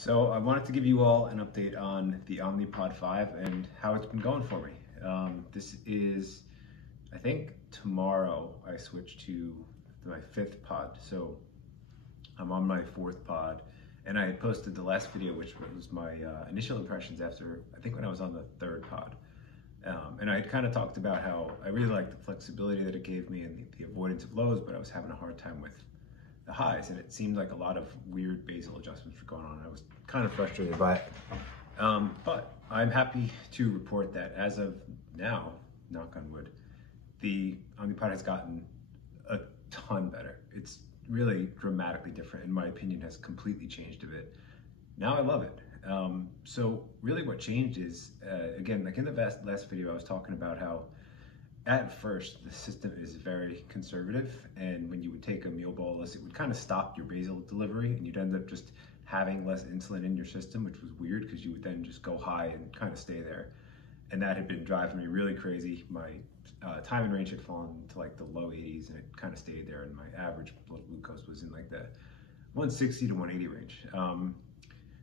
So I wanted to give you all an update on the Omnipod 5 and how it's been going for me. This is, I think tomorrow I switch to my 5th pod. So I'm on my 4th pod, and I had posted the last video, which was my initial impressions after, I think when I was on the 3rd pod. And I had kind of talked about how I really liked the flexibility that it gave me and the avoidance of lows, but I was having a hard time with the highs, and it seemed like a lot of weird basal adjustments were going on. I was kind of frustrated by it. But I'm happy to report that as of now, knock on wood, the Omnipod has gotten a ton better. It's really dramatically different. In my opinion, has completely changed a bit. Now I love it. So really what changed is, again, like in the last video, I was talking about how at first the system is very conservative, and when you would take a meal bolus, it would kind of stop your basal delivery, and you'd end up just having less insulin in your system, which was weird because you would then just go high and kind of stay there. And that had been driving me really crazy. My time in range had fallen to like the low 80s, and it kind of stayed there, and my average blood glucose was in like the 160 to 180 range.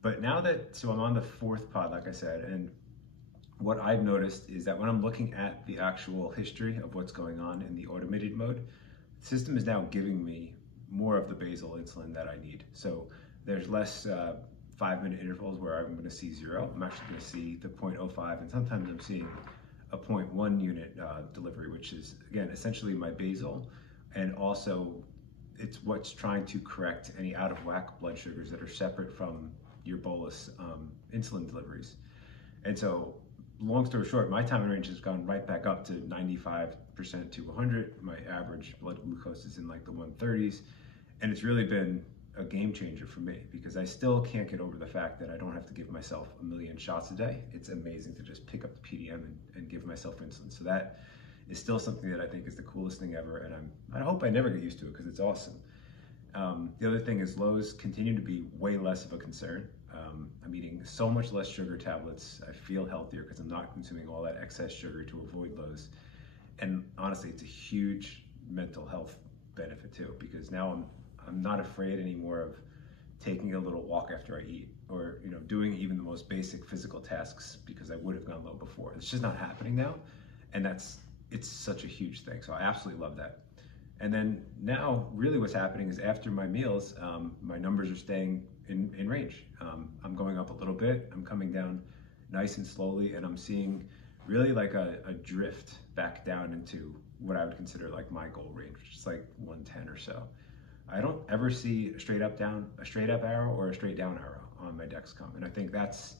But now so I'm on the 4th pod, like I said, and what I've noticed is that when I'm looking at the actual history of what's going on in the automated mode, the system is now giving me more of the basal insulin that I need. So there's less 5-minute intervals where I'm going to see 0. I'm actually going to see the 0.05, and sometimes I'm seeing a 0.1 unit delivery, which is, again, essentially my basal, and also it's what's trying to correct any out of whack blood sugars that are separate from your bolus insulin deliveries. And so, long story short, my time in range has gone right back up to 95% to 100. My average blood glucose is in like the 130s. And it's really been a game changer for me because I still can't get over the fact that I don't have to give myself a million shots a day. It's amazing to just pick up the PDM and give myself insulin. So that is still something that I think is the coolest thing ever. And I hope I never get used to it because it's awesome. The other thing is lows continue to be way less of a concern. I'm eating so much less sugar tablets. I feel healthier because I'm not consuming all that excess sugar to avoid lows. And honestly, it's a huge mental health benefit too, because now I'm not afraid anymore of taking a little walk after I eat, or doing even the most basic physical tasks because I would have gone low before. It's just not happening now, and it's such a huge thing. So I absolutely love that. And then now, really what's happening is after my meals, my numbers are staying in range. I'm going up a little bit, I'm coming down nice and slowly, and I'm seeing really like a drift back down into what I would consider like my goal range, which is like 110 or so. I don't ever see a straight up arrow or a straight down arrow on my Dexcom, and I think that's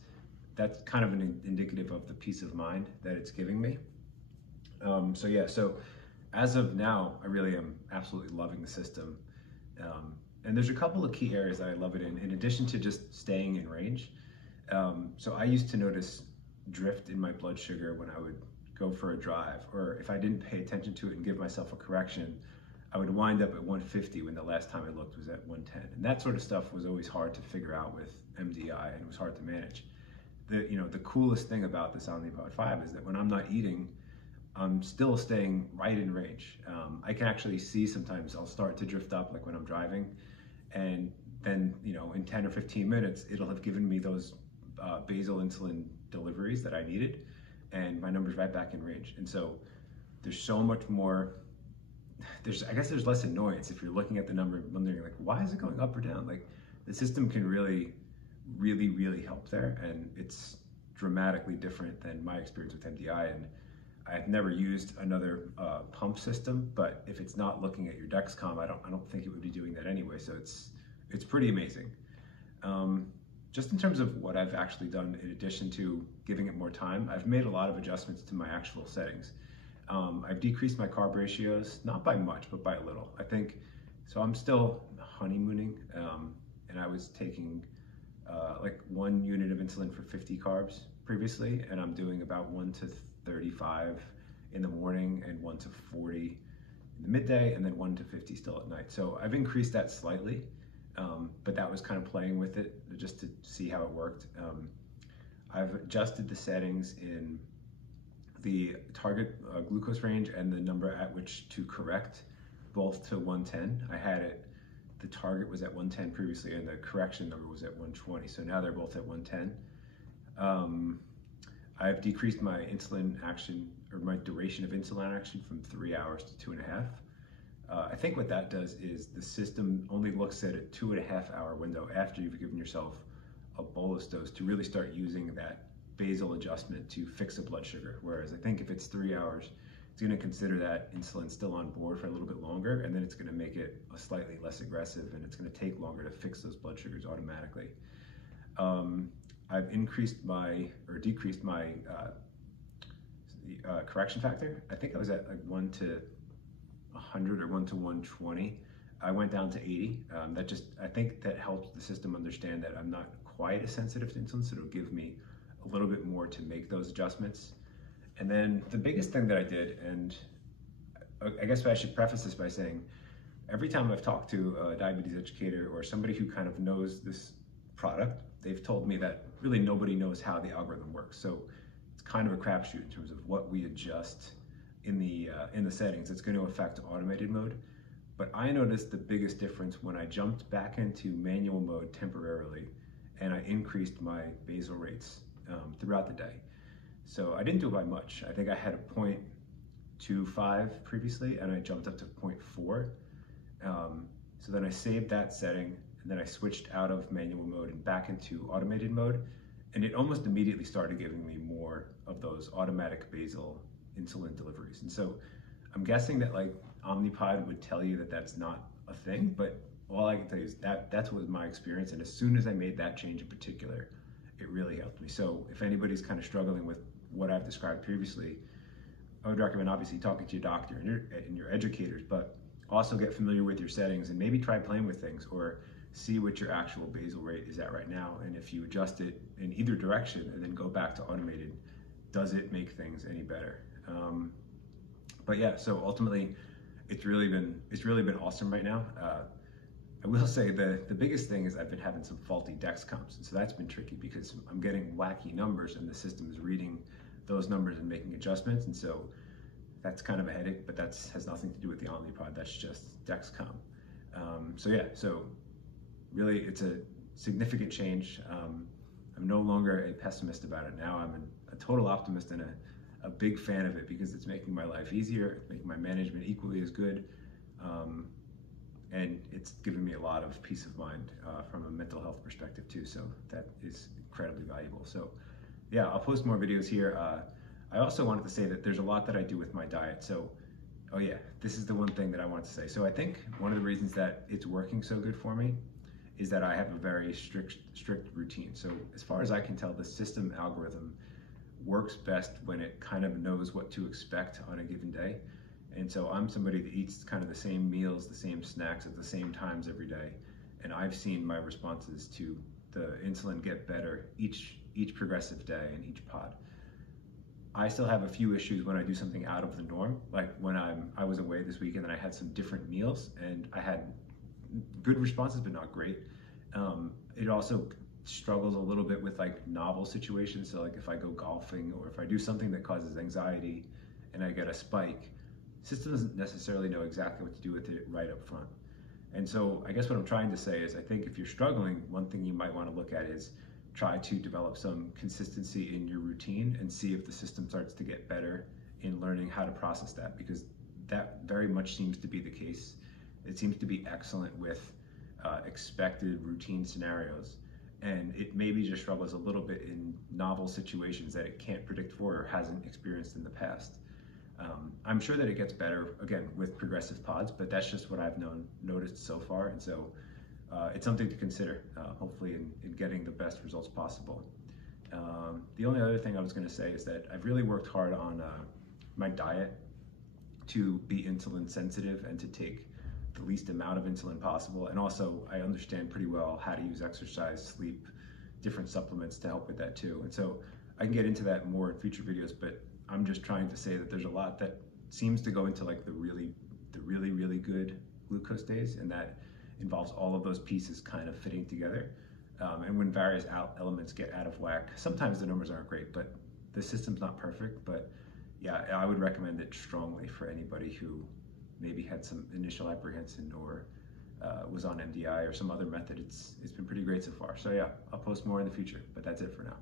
kind of an indicative of the peace of mind that it's giving me. So as of now, I really am absolutely loving the system. And there's a couple of key areas that I love it in addition to just staying in range. So I used to notice drift in my blood sugar when I would go for a drive, or if I didn't pay attention to it and give myself a correction, I would wind up at 150 when the last time I looked was at 110. And that sort of stuff was always hard to figure out with MDI, and it was hard to manage. The coolest thing about this Omnipod 5 is that when I'm not eating, I'm still staying right in range. I can actually see sometimes I'll start to drift up, like when I'm driving, and then in 10 or 15 minutes it'll have given me those basal insulin deliveries that I needed, and my number's right back in range. And so there's so much more. I guess there's less annoyance if you're looking at the number and wondering like, why is it going up or down? Like, the system can really help there, and it's dramatically different than my experience with MDI. And I've never used another pump system, but if it's not looking at your Dexcom, I don't think it would be doing that anyway. So it's pretty amazing. Just in terms of what I've actually done in addition to giving it more time, I've made a lot of adjustments to my actual settings. I've decreased my carb ratios, not by much, but by a little. I think, so I'm still honeymooning, and I was taking like 1 unit of insulin for 50 carbs previously, and I'm doing about 1 to 35 in the morning and 1 to 40 in the midday, and then 1 to 50 still at night. So I've increased that slightly, but that was kind of playing with it just to see how it worked. I've adjusted the settings in the target glucose range and the number at which to correct, both to 110. I had it the target was at 110 previously and the correction number was at 120. So now they're both at 110. I've decreased my insulin action, or my duration of insulin action, from 3 hours to 2.5. I think what that does is the system only looks at a 2.5 hour window after you've given yourself a bolus dose to really start using that basal adjustment to fix a blood sugar. Whereas I think if it's 3 hours, it's going to consider that insulin still on board for a little bit longer, and then it's going to make it a slightly less aggressive, and it's going to take longer to fix those blood sugars automatically. I've decreased my correction factor. I think I was at like 1 to 100 or 1 to 120. I went down to 80. I think that helps the system understand that I'm not quite as sensitive to insulin, so it'll give me a little bit more to make those adjustments. And then the biggest thing that I did, and I guess I should preface this by saying, every time I've talked to a diabetes educator or somebody who kind of knows this product, they've told me that really nobody knows how the algorithm works. So it's kind of a crapshoot in terms of what we adjust in the settings. It's going to affect automated mode. But I noticed the biggest difference when I jumped back into manual mode temporarily and I increased my basal rates throughout the day. So I didn't do it by much. I think I had a 0.25 previously and I jumped up to 0.4. So then I saved that setting and then I switched out of manual mode and back into automated mode. And it almost immediately started giving me more of those automatic basal insulin deliveries. And so I'm guessing that like Omnipod would tell you that that's not a thing, but all I can tell you is that that's what was my experience. And as soon as I made that change in particular, it really helped me. So if anybody's kind of struggling with what I've described previously, I would recommend obviously talking to your doctor and your educators, but also get familiar with your settings and maybe try playing with things or see what your actual basal rate is at right now. And if you adjust it in either direction and then go back to automated, does it make things any better? But yeah, so ultimately it's really been awesome right now. I will say the biggest thing is I've been having some faulty Dexcoms, and so that's been tricky because I'm getting wacky numbers and the system is reading those numbers and making adjustments, and so that's kind of a headache, but that has nothing to do with the Omnipod, that's just Dexcom. So yeah, so really it's a significant change. I'm no longer a pessimist about it now. I'm a total optimist and a big fan of it because it's making my life easier, it's making my management equally as good. And it's given me a lot of peace of mind from a mental health perspective too, so that is incredibly valuable. So yeah, I'll post more videos here. I also wanted to say that there's a lot that I do with my diet. So, oh yeah, this is the one thing that I want to say. So I think one of the reasons that it's working so good for me is that I have a very strict routine. So as far as I can tell, the system algorithm works best when it kind of knows what to expect on a given day. And so I'm somebody that eats kind of the same meals, the same snacks at the same times every day. And I've seen my responses to the insulin get better each progressive day and each pod. I still have a few issues when I do something out of the norm, like when I was away this weekend and I had some different meals and I had good responses, but not great. It also struggles a little bit with like novel situations. So like if I go golfing or if I do something that causes anxiety and I get a spike, the system doesn't necessarily know exactly what to do with it right up front. And so I guess what I'm trying to say is I think if you're struggling, one thing you might want to look at is try to develop some consistency in your routine and see if the system starts to get better in learning how to process that, because that very much seems to be the case. It seems to be excellent with expected routine scenarios, and it maybe just struggles a little bit in novel situations that it can't predict for or hasn't experienced in the past. I'm sure that it gets better, again, with progressive pods, but that's just what I've noticed so far, and so it's something to consider, hopefully in getting the best results possible. The only other thing I was going to say is that I've really worked hard on my diet to be insulin sensitive and to take the least amount of insulin possible, and also I understand pretty well how to use exercise, sleep, different supplements to help with that too. And so I can get into that more in future videos, but I'm just trying to say that there's a lot that seems to go into like the really good glucose days, and that involves all of those pieces kind of fitting together. And when various elements get out of whack, sometimes the numbers aren't great, but the system's not perfect. But yeah, I would recommend it strongly for anybody who maybe had some initial apprehension or was on MDI or some other method. It's been pretty great so far. So yeah, I'll post more in the future, but that's it for now.